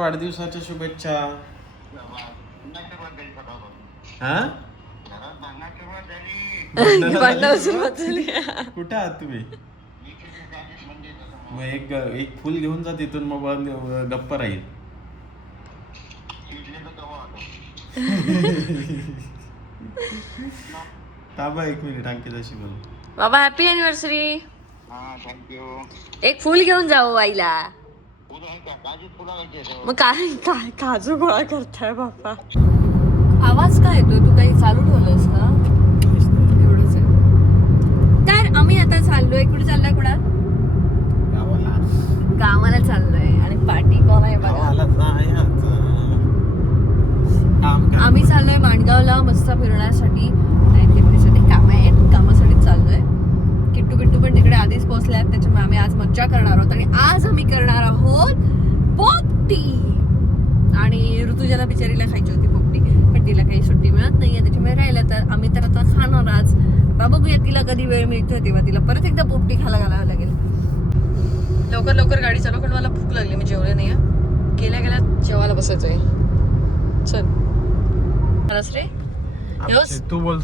वाढदिवसाच्या शुभेच्छा. हा कुठे आहात तुम्ही? मग एक फुल घेऊन जा तिथून, मग गप्पा राहील. थांबा 1 मिनिट, अंकिताशी बोल. बाबा हॅपी अॅनिव्हर्सरी. थँक्यू. एक फुल घेऊन जाऊ आईला. मग काय काजू गोळा करताय बाबा? आवाज काय येतोय? तू काही चालू ठेवलंस का? एवढंच आहे. तर आम्ही आता चाललोय. कुठे चाललोय? कुणा गावाला चाललोय. आणि पार्टी कोण आहे बघा. आम्ही चाललोय माणगावला मस्त फिरण्यासाठी. आणि तिकडे काम आहेत, कामासाठी चाललोय. किट्टू बिट्टू पण तिकडे आधीच पोहोचल्यात, त्याच्यामुळे आम्ही आज मज्जा करणार आहोत. आणि आज आम्ही करणार आहोत पोपटी. आणि ऋतुजाला बिचारीला खायची होती पोपटी, पण तिला काही सुट्टी मिळत नाहीये, त्याच्यामुळे राहिलं. तर आम्ही तर आता खाणार आज. बघूया तिला कधी वेळ मिळतो तेव्हा तिला परत एकदा पोपटी खायला घालावं लागेल. लवकर लवकर गाडी चालव, कारण मला भूक लागली. मी जेवले नाही. गेल्या गेल्या जेवायला बसायचंय. चल रे.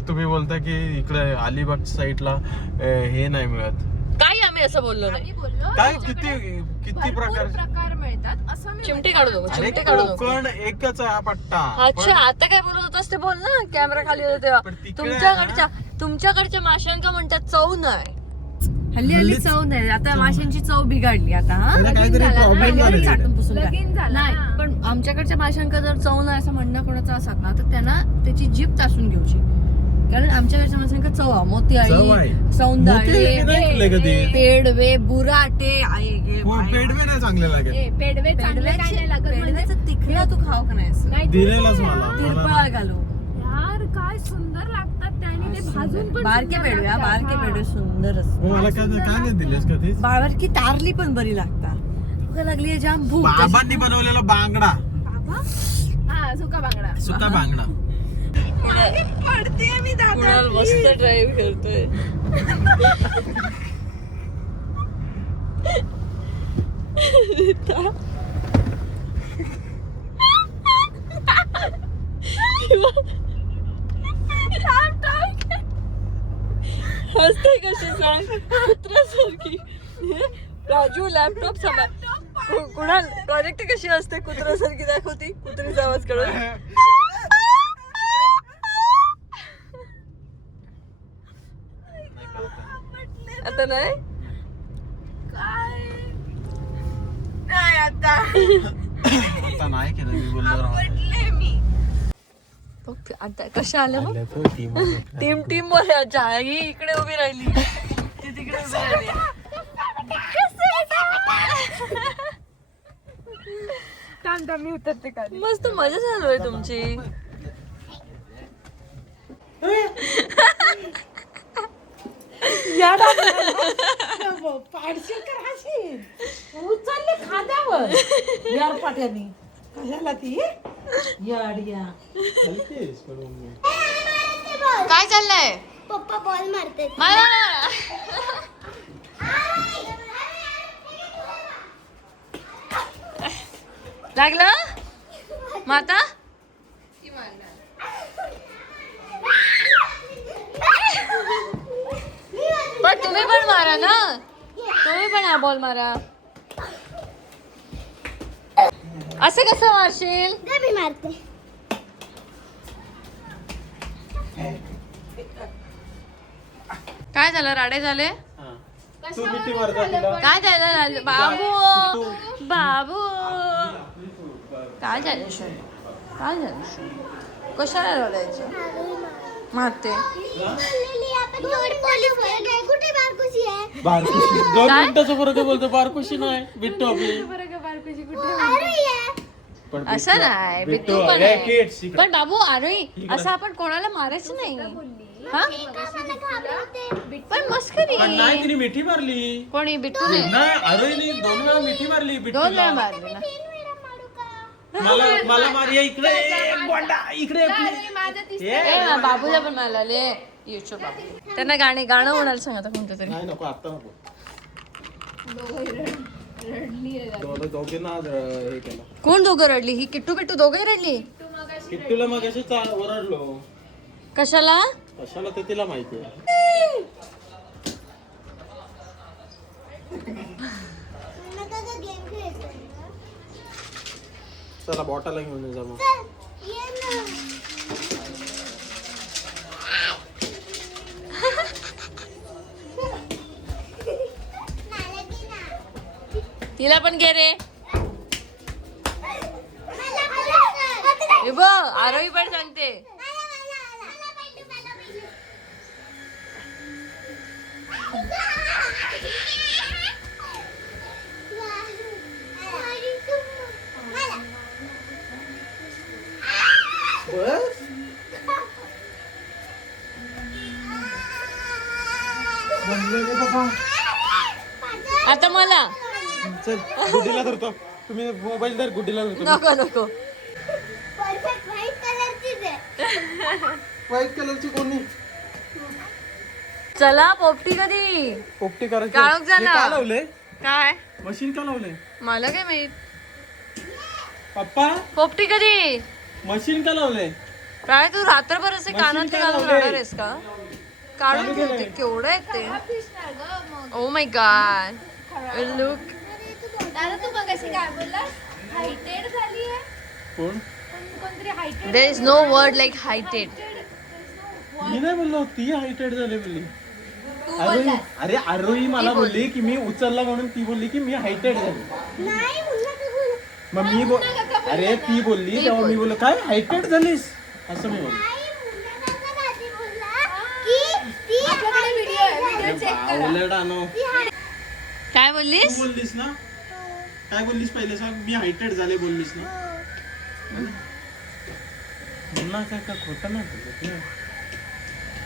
तुम्ही बोलता की इकडे अलिबाग साईडला हे नाही मिळत. काही आम्ही असं बोललो नाही. काय किती प्रकार मिळतात असं. चिमटे काढू नको, चिमटे काढू नको. कोकण एकच आहे हा पट्टा. अच्छा, आता काय बोलत होतास ते बोल ना. कॅमेरा खाली होता तेव्हा. तुमच्याकडच्या माशांका म्हणतात चव नाही. हल्ली चव नाही. आता माशांची चव बिघडली आता. नाही, पण आमच्याकडच्या माशांका जर चव नाही असं म्हणणं कोणाचं असत ना, तर त्यांना त्याची जीभ तासून घ्यायची. कारण आमच्याकडच्या माशांका चव मोती आहे, सौंदाळे, पेडवे, बुराटे आहे. पेडवे नाही चांगले लागेल. पेडव्याचं तिखट तू खाऊ का नाही? दिलेलाच मला तिरपळ घालू. यार काय सुंदर लागतात त्याने ते भाजून पण. बारके पेडवे, बारके पेडवे सुंदर असतात. मला काय नाही दिलेस का ते? बारकी तारली पण बरी लागतात. भूक लागली जाम. भूक. बाबांनी बनवलेला बांगडा. हा, सुका बांगडा. सुका बांगडा. पडते मी दादा. कुणाल मस्त ड्राईव्ह करतोय. हसते कशी सांग, कुत्र्यासारखी. राजू लॅपटॉप सांभाळ. कुणाल प्रोजेक्ट कशी असते कुत्र्यासारखी दाखवती. कुत्रीचा आवाज काढून. आता नाही काय नाही आता. आता नाही केलं मी बोललो. पडले मी. आता कशा आल्या मग? टीम मध्ये. अच्छा, ही इकडे उभी राहिली, ती तिकडे उभी राहिली. मी उतरते का? मस्त मजा चालू आहे तुमची. उचलले खाद्यावर यार पाट्यानी. कशाला ती याडिया. काय चाललंय? पप्पा बॉल मारते. लागलं माता? पण तुम्ही पण मारा ना. तुम्ही पण हा बॉल मारा. असं कसं मारशील? मी मारते. काय झालं? राडे झाले? तू किती मारता तिला? काय झालं? बाबू बाबू काय झालं? काय झालं? कशाला रडायचं? मारते. बारकुशी 2 मिनिटाचा फरक बोलतो. बारकुशी नाही, बिट्टू आपली. असं नाही, बिट्टू पण आहे. पण बाबू आरोही असं आपण कोणाला मारायचं नाही. हा पण मस्करी. नाही, तिने मिठी मारली. कोणी? बिट्टू नाही, आरोहीने 2 वेळा मिठी मारली. 2 वेळा मारली ना. मला मारिया इकडे. इकडे बाबूला पण मारले. बाबू त्यांना गाणं म्हणायला सांगा कोणतं तरी. नाही, नको आता नको. दोघींना आज हे केलं. कोण दोघं रडली? ही किट्टू बिट्टू दोघंही रडली? किट्टूला मग अशी ओरडलो. कशाला? कशाला ते तिला माहिती आहे. गेम खेळतोय. चला बॉटल घेऊन जा मग. ये ना. तिला पण घे रे. हे बघ आरोही पण सांगते. आता मला चल गुड्डीला धरतो. तुम्ही मोबाईल धर, गुड्डीला धरतो. नको नको. परफेक्ट व्हाईट कलरचीच आहे. व्हाईट कलरची कोणी चला पोपटी कधी पोपटी करायची. काळोख झाला. हे का लावले? काय मशीन का लावले? मला काय माहित. पप्पा पोपटी कधी मशीन का लावले? काय तू रात्रभर असे कानात काय घालून लावलंय? राहणार आहेस का? काढून चालू ठेवते. केलंय. केवढं आहे ते. Oh my God look. दादा तू बघ अशी काय बोललास हायटेड झाली आहे कोण? कोणतरी heighted there is no word like heighted. मी नाही बोललो, ती हायटेड झाली बोलली. तू अरे बोललास. अरे आरोही मला बोलली की मी उचलला म्हणून ती बोलली की मी हायटेड झाली. नाही मुन्ना का बोल. मग मी अरे ती बोलली तेव्हा मी बोललो काय हायटेड झालीस असं मी बोललो. नाही मुन्ना काका आधी बोलला की ती आपल्याकडे व्हिडिओ आहे व्हिडिओ चेक करा आवलेड आणो. काय तू बोललीस? बोललीस ना? काय बोललीस पहिले सांग? मी हायटेड झाले बोललीस ना? मुन्ना काका खोटं नाही बोलत.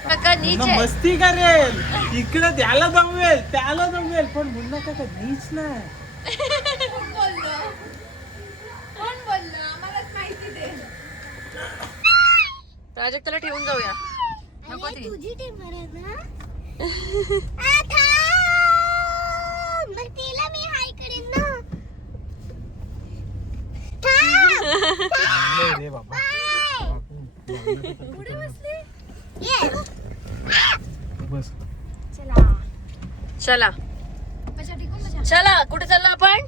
काका नीच मुन्ना आहे. मस्ती करेल इकडे त्याला जमवेल पण मुन्ना काका नीच नाही. कोण बोललं आम्हालाच माहिती दे प्राजक्ताला ठेवून जाऊया. नको अरे ती. तुझी टीम आहे ना. आता मग तिला मी हाय करेन ना. रे बाबा पुढे बसली. येस. बस. चला चला कुठे चाललो आपण?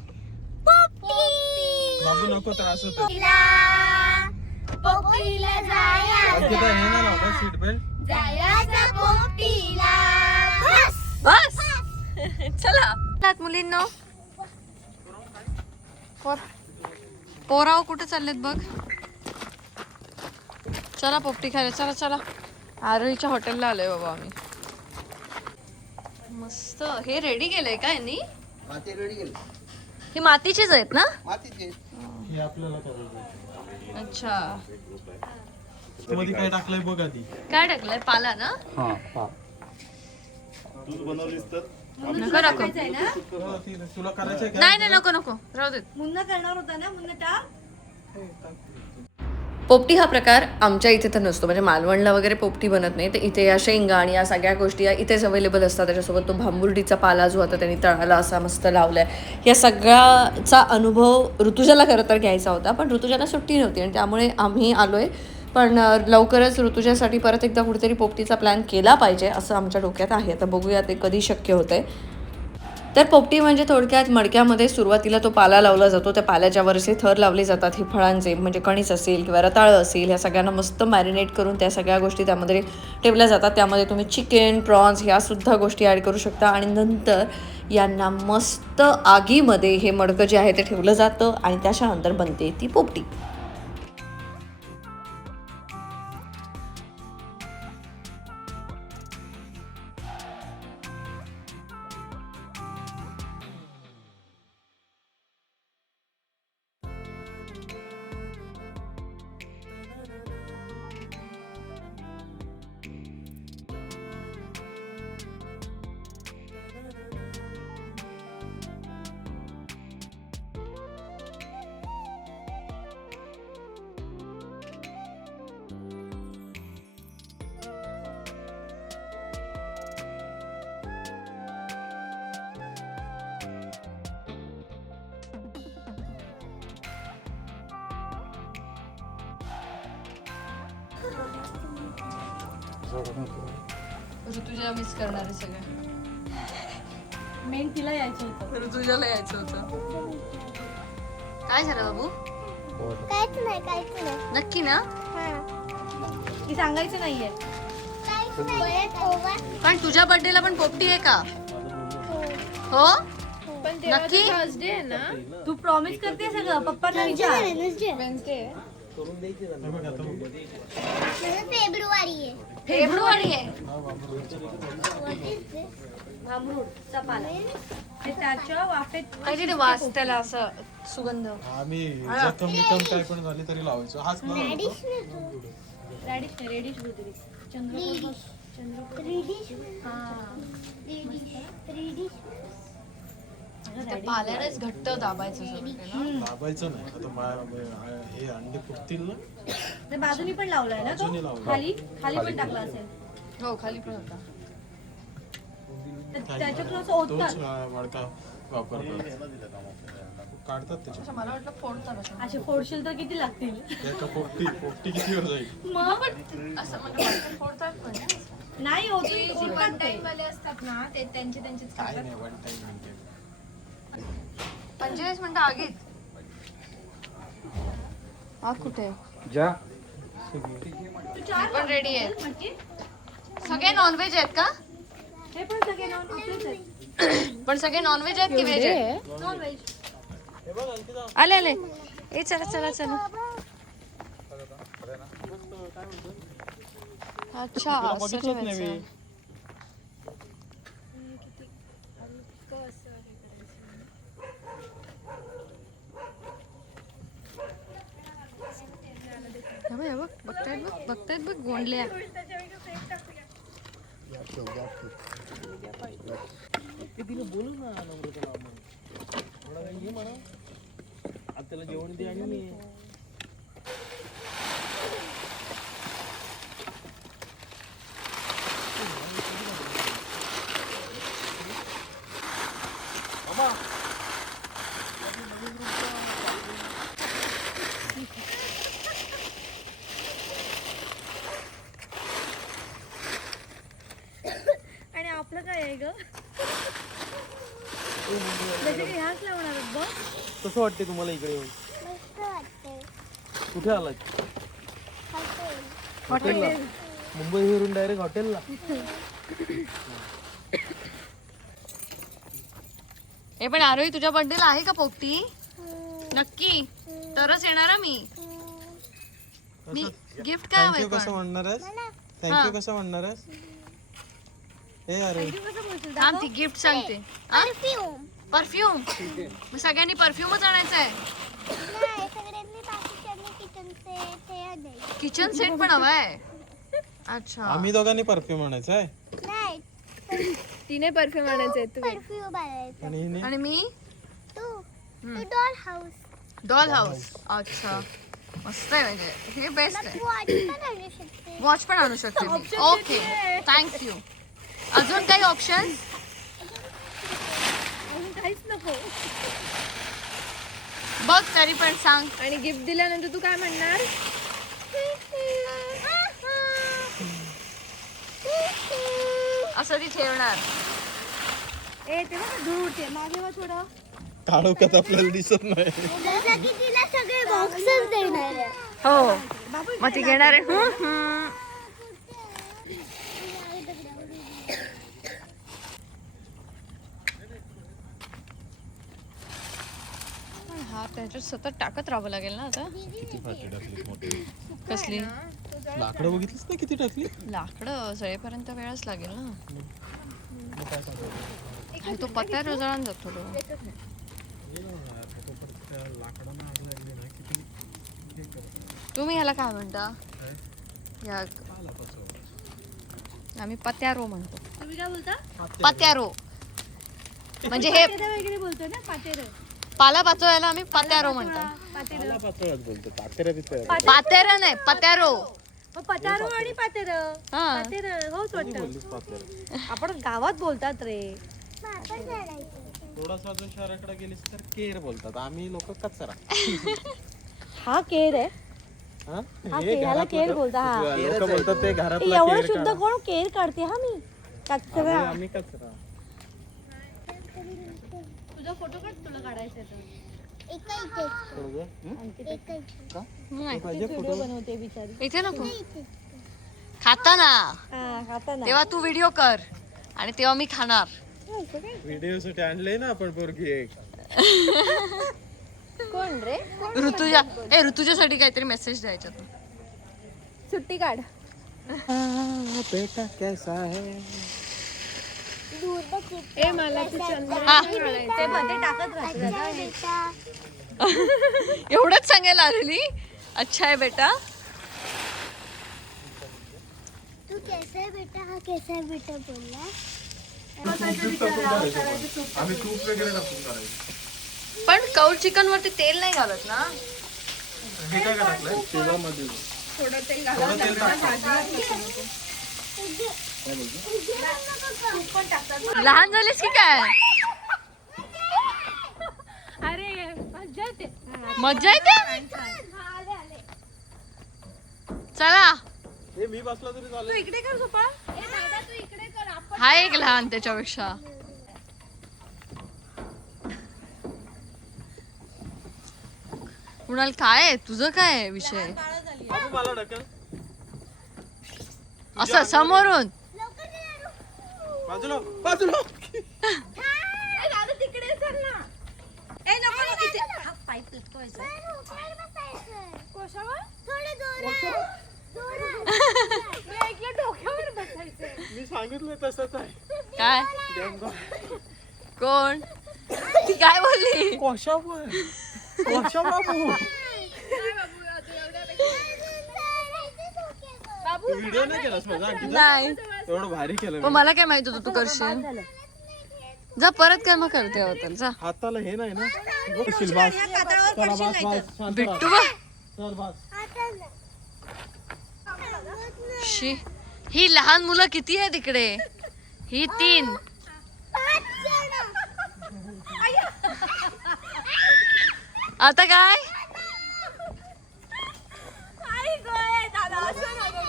बाबू नको त्रास होतो. पोपटीला जाया अंकिता हे ना लावलं सीट बेल्ट. जायाचा पोपटीला. बस चला मुलींनो. पोराव कुठे चाललेत बघ. चला पोपटी खायला चला चला. आरोहीच्या हॉटेलला आलोय बाबा आम्ही. मस्त. हे रेडी केलंय का यांनी? ही मातीचीच आहेत ना? हे आपल्याला करायचं. अच्छा. मध्ये काय टाकलंय बघ आधी. काय टाकलंय? पाला ना? नको नको. तुला करायचंय का? नाही नाही नको नको राहू दे. मुन्ना करणार होता ना मुन्ना टाक. पोपटी हा प्रकार आमच्या इथे तर नसतो. म्हणजे मालवणला वगैरे पोपटी बनत नाही. तर इथे या शेंगा आणि या सगळ्या गोष्टी या इथेच अवेलेबल असतात. त्याच्यासोबत तो भांबुर्डीचा पाला जो होता त्यांनी तळाला असा मस्त लावलाय. या सगळ्याचा अनुभव ऋतुजाला खरं तर घ्यायचा होता. पण ऋतुजाला सुट्टी नव्हती आणि त्यामुळे आम्ही आलोय. पण लवकरच ऋतुजासाठी परत एकदा कुठेतरी पोपटीचा प्लॅन केला पाहिजे असं आमच्या डोक्यात आहे. आता बघूया ते कधी शक्य होतंय. तर पोपटी म्हणजे थोडक्यात मडक्यामध्ये सुरुवातीला तो पाला लावला जातो. त्या पाल्याच्या वरचे थर लावले जातात हे फळांचे. म्हणजे कणीस असेल किंवा रताळं असेल ह्या सगळ्यांना मस्त मॅरिनेट करून त्या सगळ्या गोष्टी त्यामध्ये ठेवल्या जातात. त्यामध्ये तुम्ही चिकन प्रॉन्स ह्यासुद्धा गोष्टी ॲड करू शकता. आणि नंतर यांना मस्त आगीमध्ये हे मडकं जे आहे ते ठेवलं जातं आणि त्याच्यानंतर बनते ती पोपटी. ऋतुजा मिस करणार आहे सगळ्या. मेन तिला यायचं होतं. ऋतुजाला यायचं होतं. काय झालं बाबू? काहीच नाही नक्की ना? की सांगायचं नाहीये. पण तुझ्या बर्थडेला पण पोपटी आहे का? हो पण नक्की? थर्सडे आहे ना. तू प्रॉमिस करते सगळं पप्पांना विचार. वेन्सडे फेब्रुवारी आहे. फेब्रुवारी आहे. भांबरूडचा पाला. ते त्याच्या वाफेत काहीतरी ते वास त्याला असं सुगंध. आम्ही जखम बिकम काय पण झाली तरी लावायचो. हाच ना रेडिश रेडिश होती. चंद्रपूर त्या पाल्यानेच घट्ट दाबायचं सगळं ते ना. दाबायचं नाही. आता हे अंडे फुटतील ना. ते बाजूनी पण लावलाय ना तो. बाजूनी लावलाय. खाली पण टाकला असेल. हो खाली पण होता. तर त्याच्यातून असं तोच ओततात. मडका वापरतात. काढतात त्याच्या. अच्छा, मला वाटलं फोडतात असं. असे फोडशील तर किती लागतील. एका पोपटी कितीवर जाईल? मग असं म्हणजे वाटलं फोडतात पण. नाही होत वन टाइम वाले असतात ना ते त्यांचेच काय नाही वन टाइम म्हणते. 45 मिनिटं आगीत. आग कुठे जा पण रेडी आहे. सगळे नॉनव्हेज आहेत का? हे पण सगळे नॉन आपलेच आहेत. पण सगळे नॉनव्हेज आहेत की व्हेज आहेत? नॉनव्हेज. आले आले. ए चला चला चला. अच्छा असं ठेवायचं. हे बघ बघतायत बघ गोंडल्या. त्याला जेवण दे आणि मी आणि आपलं काय आहे ग? जसे की ह्याच लावणार आहेत बघ. कसं वाटते तुम्हाला इकडे येऊन? मस्त वाटते. कुठे आलात? हॉटेलला. मुंबईवरून डायरेक्ट हॉटेलला. हे पण आरोही तुझ्या बर्थडेला आहे का पोपटी? नक्की तरच येणार मी. गिफ्ट काय थँक्यू हवंय कसं पण? म्हणणार आहेस? थँक्यू कसं म्हणणार आहेस? हे अरे थांब ती गिफ्ट सांगते. परफ्यूम. परफ्यूम. मग सगळ्यांनी परफ्यूमच आणायचा आहे. नाही सगळ्यांनी बाकीच्यांनी किचन सेट हे द्यायचं. किचन सेट पण हवाय. अच्छा आम्ही दोघांनी परफ्यूम आणायचा आहे. नाही तिने परफ्यूम आणायचे तू. परफ्यूम आणायचं. आणि हिने आणि मी तू डॉल हाऊस. Doll house. अच्छा मस्त आहे म्हणजे हे बेस्ट आहे. वॉच पण आणू शकते. वॉच पण आणू शकते मी. Okay thank you. अजून काही ऑप्शन? अजून काहीच नको. बघ तरी पण सांग. आणि गिफ्ट दिल्यानंतर तू काय म्हणणार? असं ती ठेवणार. ए तेव्हा धूळ उडते मागे वा थोडं. काढोखात आपल्याला दिसत नाही. जसं की तिला सगळे बॉक्सेस देणार आहे. हो मग ती घेणार आहे. हा त्याच्यात सतत टाकत राहावं लागेल ना आता. किती पाटी टाकली मोठी. कसली लाकडं बघितलीस ना किती टाकली? लाकडं जळेपर्यंत वेळच लागेल ना. मग काय टाकायचं? आणि तो पत्ता रोजळान जातो तो. लाकडांना आग लागली ना किती हे करतात. तुम्ही ह्याला काय म्हणता? या पाला पचव. आम्ही पत्यारो म्हणतो. तुम्ही काय बोलता? पत्यारो म्हणजे हे पातेरं वगैरे बोलतो ना पातेरं. पाला पाचवायला आम्ही पत्यारो म्हणतो. पातेरं. पाला पाचवच बोलतो. पातेऱ्या तिथे पातेर नाही पत्यारो. मग पतारो आणि पातेरं. हा. पातेरं होच वाटतं. बोललीस पातेऱ्या. आपण गावात बोलतात रे. आपण झाडायचं. थोडासा अजून शहराकडे गेलीस तर केर बोलतात. आम्ही लोक कचरा. हा केर आहे. हा? हा हे ह्याला केर घरातलं- बोलता हा लोकं बोलतात ते घरातला एवढं केर शुद्ध काढा. कोण केर काढते हा मी कचरा आम्ही कचरा. तुझा फोटो काढ तुला काढायचं व्हिडिओ बनवते बिचारी इथे नको खाताना खाताना तेव्हा तू व्हिडिओ कर आणि तेव्हा मी खाणार. व्हिडिओ साठी आणले ना आपण पोरगी एक. कोण रे ऋतुजासाठी काहीतरी मेसेज द्यायचा तू. सुट्टी काढ बेटा कैसा है ए मला तू चंद्र हा. ते मध्ये टाकत राहते एवढंच सांगायला आलेली. अच्छा आहे बेटा. तू कैसा है बेटा हा कैसा है बेटा बोलला आम्ही तूप वगैरे टाकून करायचं. पण कौल चिकन वरती तेल नाही घालत ना. हे काय टाकलंय तेलामध्ये थोडं तेल लहान झालीस की काय. अरे मजा येते मज्जा येते. चला हे मी बसला तरी चालेल. तू इकडे कर सोपा तू इकडे कर आपण हा एक लहान त्याच्यापेक्षा. कुणाल काय आहे? तुझं काय आहे विषय. बाबू मला ढकल. असं समोरून बाजूला बाजूला. दादा तिकडे चल ना ए नको इथे हा पाईप लटकवायचा कोशावर थोडं मी ऐकलं डोक्यावर बसायचं मी सांगितलं तसंच आहे. काय कोण ती काय बोलली. कोशावर कोशा बाबू व्हिडिओ नाही केलास माझा आणखी? नाही एवढं भारी केलं पण मी. मला काय माहित होतं तू करशील. जा परत काय मग करते होतं जा. हाताला हे नाही ना बघशील. बस चला बस बस शांत बिट्टू राहा. बा चल बस. शी ही लहान मुलं किती आहे तिकडे. ही 3. आता काय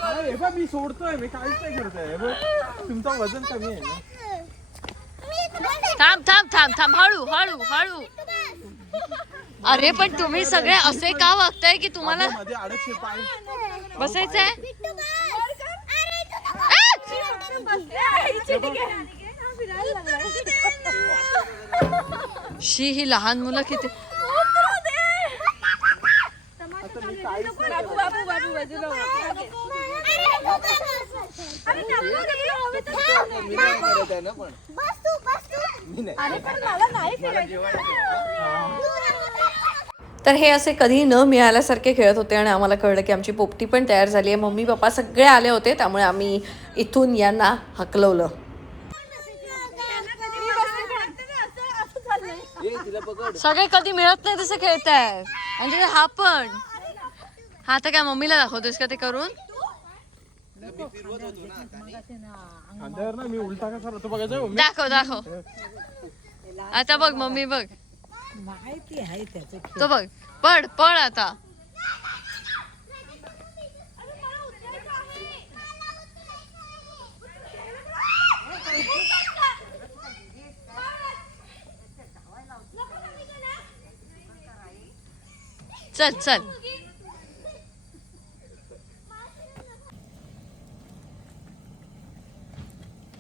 अरे हे बघ, मी सोडतोय. मी काहीच नाही करतोय. हे बघ, तुमचं वजन कमी आहे ना. थांब थांब थांब थांब हळू हळू हळू. अरे पण तुम्ही सगळे असे का वागताय की तुम्हाला मध्ये अडकशील पाय. बसायचंय. शी ही लहान मुलं किती. तर हे असे कधी न मिळाल्यासारखे खेळत होते आणि आम्हाला कळलं की आमची पोपटी पण तयार झाली आहे. मम्मी पप्पा सगळे आले होते त्यामुळे आम्ही इथून यांना हकलवलं. सगळे कधी मिळत नाही तसं खेळताय आणि हा पण. हा तर काय मम्मीला दाखवतोस का ते करून. खांद्यावर ना मी उलटा कसा राहतो बघायचं मम्मी. दाखव दाखव. आता बघ मम्मी बघ. तो बघ पड पड आता. चल चल.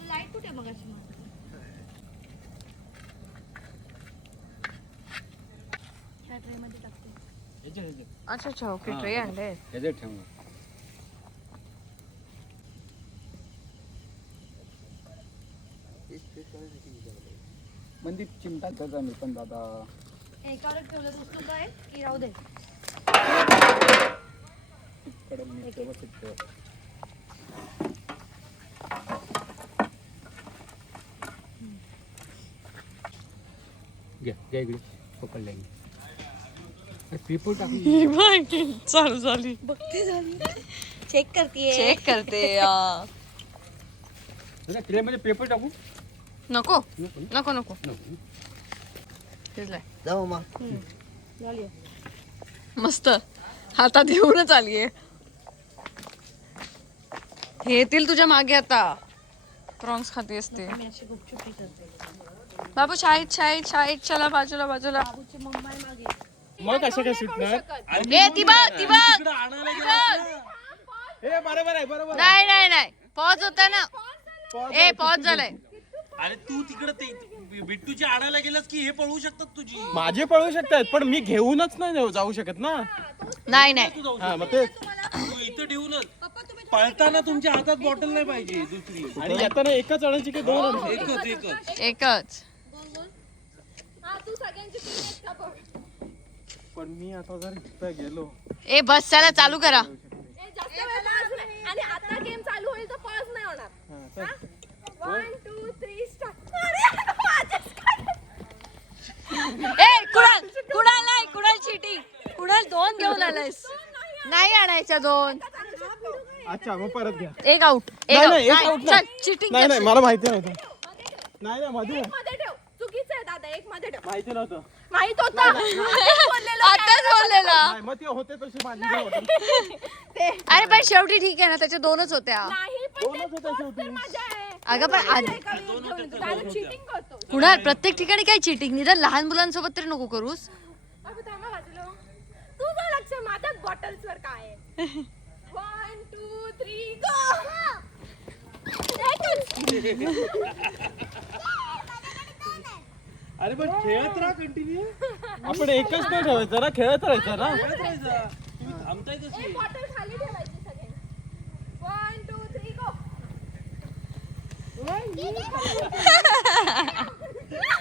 लाईट कुठे मग ट्रे मध्ये टाकते. अच्छा अच्छा ओके ट्रे आणले. म्हणजे चिंता करता मी पण दादा. एकावर ठेवलं उचलून काय की राहू दे. कडे मी व्यवस्थित ठेव. घ्या इकडे पकडले. पेपर टाकून चालू झाली. बघते झाली चेक करते चेक करते. ट्रे मध्ये पेपर टाकू. नको नको नको. शिजलाय. जाऊ मग. मस्त. हातात घेऊनच आलीये. हे येतील तुझ्या मागे आता. प्रॉन्स खाती असते. बाबू शाळेत शाळेत शाळेत चला बाजूला बाजूला. मग कशा काय सुटणार? ए ती बघ ती बघ. हे बरोबर आहे बरोबर. नाही नाही नाही पॉज होता ना. ए पॉज झालाय. अरे तू तिकडे ते बिट्टूची आणायला गेलास की हे पळवू शकतात तुझी. माझे पळू शकतात पण मी घेऊनच नाही जाऊ शकत ना. नाही नाही हा मग ते तू इथं ठेवूनच पळताना तुमच्या हातात बॉटल नाही पाहिजे दुसरी. आणि येताना एकच आणायची की दोन आणायची? एकच एकच. एकच. पण मी आता जर तिथं गेलो ए बस चला चालू करा. आणि आता गेम चालू होईल तर पॉज नाही होणार. हा, चल. 1 2 3 स्टार्ट. ए कुणाल कुणाल नाही कुणाल चिटिंग. कुणाल 2 घेऊन आलायस. नाही आणायच्या 2. अच्छा मग परत घ्या. एक आउट. एक नाही, नाही, एक out. out चल नाही. चिटिंग. नाही नाही मला माहिती नव्हतं. नाही नाही मध्ये मध्ये ठेव. चुकीचं आहे दादा, एक मध्ये ठेव. माहिती नव्हतं. माहित होतं. आताच बोललेला. नाही मग ते होते तसे माझी नाही होत. अरे पण शेवटी ठीक आहे ना त्याच्या 2च होत्या. नाही पण दोनच होते शेवटी. मजा आहे. अगं पण दादा चिटिंग करतो. कुणाल प्रत्येक ठिकाणी काय चिटिंग. निदान लहान मुलांसोबत तरी नको करूस. अबे थांबा बाजूला. तुझं लक्ष माझ्या बॉटल्स वर काय आहे. 1 2 3 गो. अरे पण खेळत राहा कंटिन्यू. आपण एकच नाही ठेवायचं ना खेळत राहायचं ना. खेळत राहायचा. तुम्ही थांबताय कशी. बॉटल खाली ठेवायची सगळे. 1 2 3 गो.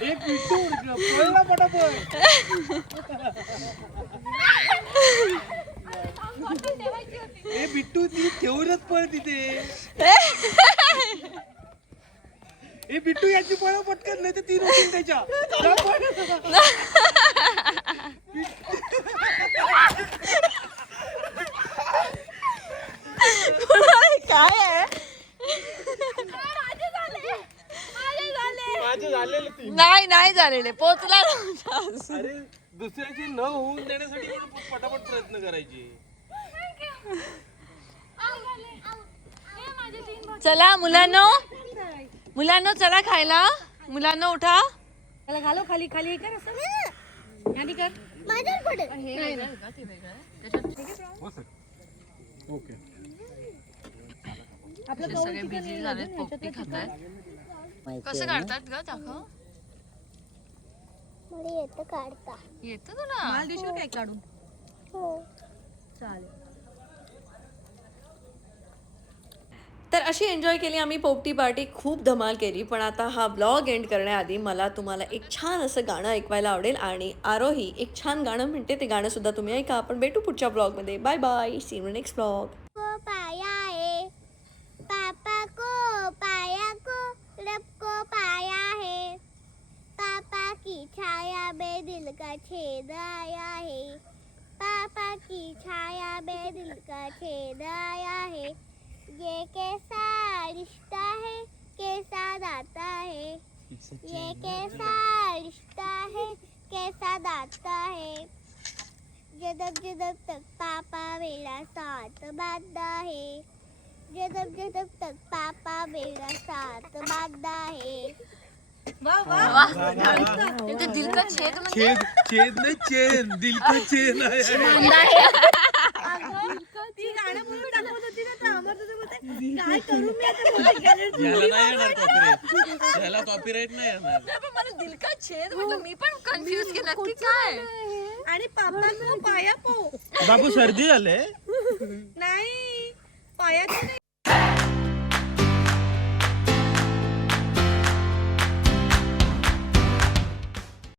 एक बिट्टू पळला पटापट. बॉटल ठेवायची होती. ए बिट्टू ती ठेवूनच पळ तिथे. ए बिट्टू याची पळ पटकन नाही तर 3 होतील त्याच्या. जा पळ. काय आहे. माझे झालेले तीन. नाही नाही झालेले पोचला नव्हता. अरे दुसऱ्याची न होऊन देण्यासाठी पण पटापट प्रयत्न करायचे. चला मुलांनो मुलांनो चला खायला. मुलांनो उठा. त्याला घालो खाली खाली हे कर असं. आणि कर. माझ्यावर पडेल. ओके. सगळे बिझी झालेत. पोपटी खातायत. कसं काढतात ग दाखव. मला येतं काढता. येतं तुला. माल देशील काय काढून. हो. चालेल. तर अशी एन्जॉय केली आम्ही पोपटी पार्टी. खूप धमाल केली. पण आता हा ब्लॉग एंड करण्याआधी मला तुम्हाला एक छान असं गाणं ऐकवायला आवडेल. आणि आरोही एक छान गाणं म्हणते. ते गाणं सुद्धा तुम्ही ऐका. आपण भेटू पुढच्या ब्लॉगमध्ये. Bye bye. See you next blog. को पाया है पापा को पाया को रब को पाया है. पापा की छाया में दिल का छेद आया है. पापा की छाया में दिल का छेद आया है. ये कैसा रिश्ता है कैसा नाता है. ये कैसा रिश्ता है कैसा नाता है. जन्म जन्म तक पापा मेरा साथ बांधा है. जन्म जन्म तक पापा मेरा साथ बांधा है. ते दिल का छेद म्हणजे छेद नाही चेन. दिल को चेन आहे. ती गाणं म्हणून दाखवत होती ना तर आम्हाला तुझं बोलते काय करू मी आता बोलते. याला नाही येणार कॉपीराइट. याला कॉपीराइट नाही येणार. मला दिल का छेद म्हणजे मी पण कन्फ्युज की नक्की काय. आणि पापा पाया पो बाबू सर्दी झाले. नाही पायाची नाही.